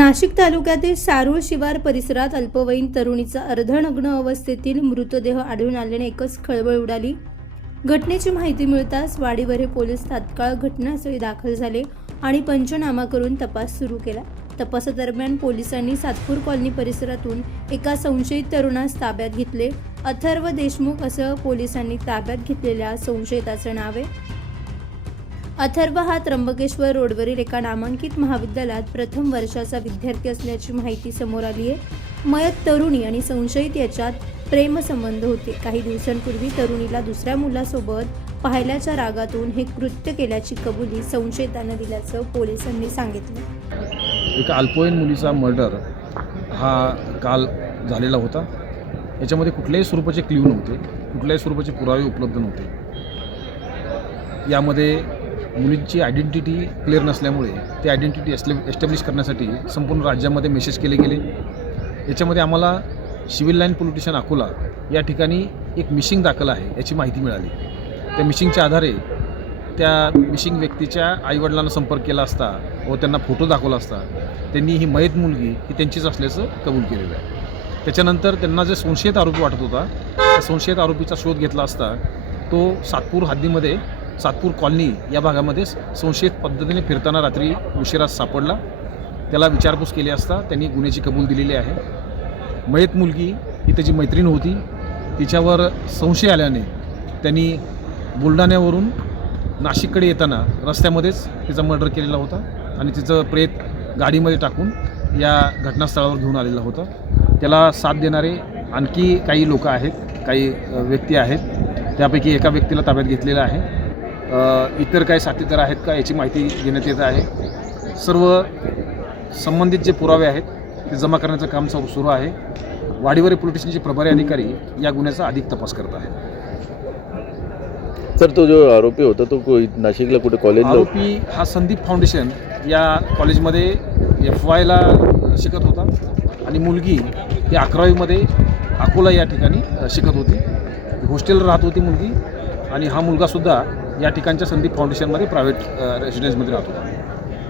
नाशिक तालुक्यातील सारूळ शिवार परिसरात अल्पवयीन तरुणीचा अर्धनग्न अवस्थेतील मृतदेह आढळून आल्याने एकच खळबळ उडाली। घटनेची माहिती मिळताच वाडीवरे पोलीस तात्काळ घटनास्थळी दाखल झाले आणि पंचनामा करून तपास सुरू केला। तपासादरम्यान पोलिसांनी सातपूर कॉलनी परिसरातून एका संशयित तरुणास ताब्यात घेतले। अथर्व देशमुख असं पोलिसांनी ताब्यात घेतलेल्या संशयिताचं नाव आहे। अथर्व हा त्र्यंबकेश्वर रोडवरील एका नामांकित महाविद्यालयात प्रथम वर्षाचा विद्यार्थी असल्याची माहिती समोर आली आहे। मयत तरुणी आणि संशयित याच्यात प्रेमसंबंध होते। काही दिवसांपूर्वी तरुणीला दुसऱ्या मुलासोबत पाहिल्याच्या रागातून हे कृत्य केल्याची कबुली संशयिताने दिल्याचं पोलिसांनी सांगितलं। एका अल्पवयीन मुलीचा मर्डर हा काल झालेला होता। याच्यामध्ये कुठल्याही स्वरूपाचे क्ल्यू नव्हते, कुठल्याही स्वरूपाचे पुरावे उपलब्ध नव्हते। यामध्ये मुलींची आयडेंटिटी क्लिअर नसल्यामुळे ती आयडेंटिटी एस्टॅब्लिश करण्यासाठी संपूर्ण राज्यामध्ये मेसेज केले गेले। याच्यामध्ये आम्हाला civil line police station Akola या ठिकाणी एक मिसिंग दाखल आहे याची माहिती मिळाली। त्या मिसिंगच्या आधारे त्या मिसिंग व्यक्तीच्या आईवडिलांना संपर्क केला असता व त्यांना फोटो दाखवला असता त्यांनी ही मयत मुलगी ही त्यांचीच असल्याचं कबूल केलेलं आहे। त्याच्यानंतर त्यांना जे संशयित आरोपी वाटत होता त्या संशयित आरोपीचा शोध घेतला असता तो सातपूर हद्दीमध्ये सातपूर कॉलनी या भागामध्ये संशयित पद्धतीने फिरताना रात्री उशिरा सापडला। त्याला विचारपूस केली असता त्यांनी गुन्ह्याची कबूल दिलेली आहे। मयत मुलगी ही त्याची मैत्रीण होती, तिच्यावर संशय आल्याने त्यांनी बुलढाण्यावरून नाशिककडे येताना रस्त्यामध्येच तिचा मर्डर केलेला होता आणि तिचं प्रेत गाडीमध्ये टाकून या घटनास्थळावर घेऊन आलेला होता। त्याला साथ देणारे आणखी काही लोक आहेत, काही व्यक्ती आहेत, त्यापैकी एका व्यक्तीला ताब्यात घेतलेलं आहे। इतर काही साथीदार आहेत का याची माहिती देण्यात येत आहे। सर्व संबंधित जे पुरावे आहेत ते जमा करण्याचं काम सुरू आहे। वाडीवरे पोलीस स्टेशनचे प्रभारी अधिकारी या गुन्ह्याचा अधिक तपास करत आहेत। सर, तो जो आरोपी होता तो नाशिकला कुठे कॉलेजला? आरोपी हा संदीप फाउंडेशन या कॉलेजमध्ये FYला शिकत होता आणि मुलगी ही 11वीमध्ये अकोला या ठिकाणी शिकत होती। हॉस्टेलला राहत होती मुलगी आणि हा मुलगासुद्धा या ठिकाणच्या संदीप फाउंडेशनमध्ये प्रायव्हेट रेसिडेन्समध्ये राहत होता।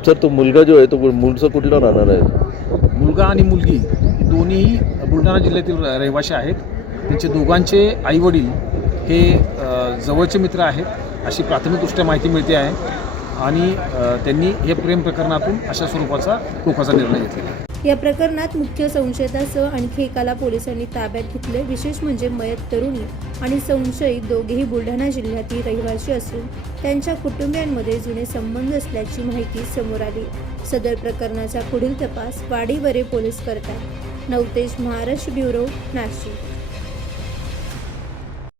सर, तो मुलगा जो आहे तो मूळचा कुठला राहणार आहे? मुलगा आणि मुलगी ही दोन्ही बुलढाणा जिल्ह्यातील रहिवासी आहेत। त्यांचे दोघांचे आईवडील हे जवळचे मित्र आहेत अशी प्राथमिकदृष्ट्या माहिती मिळते आहे आणि त्यांनी हे प्रेम प्रकरणातून अशा स्वरूपाचा टोकाचा निर्णय घेतलेला आहे। या प्रकरणात मुख्य संशयितासह आणखी एकाला पोलिसांनी ताब्यात घेतले। विशेष म्हणजे मयत तरुणी आणि संशयित दोघेही बुलढाणा जिल्ह्यातील रहिवासी असून त्यांच्या कुटुंबियांमध्ये जुने संबंध असल्याची माहिती समोर आली। सदर प्रकरणाचा पुढील तपास वाडीवरे पोलीस करतात। नवतेज महाराष्ट्र ब्युरो, नाशिक।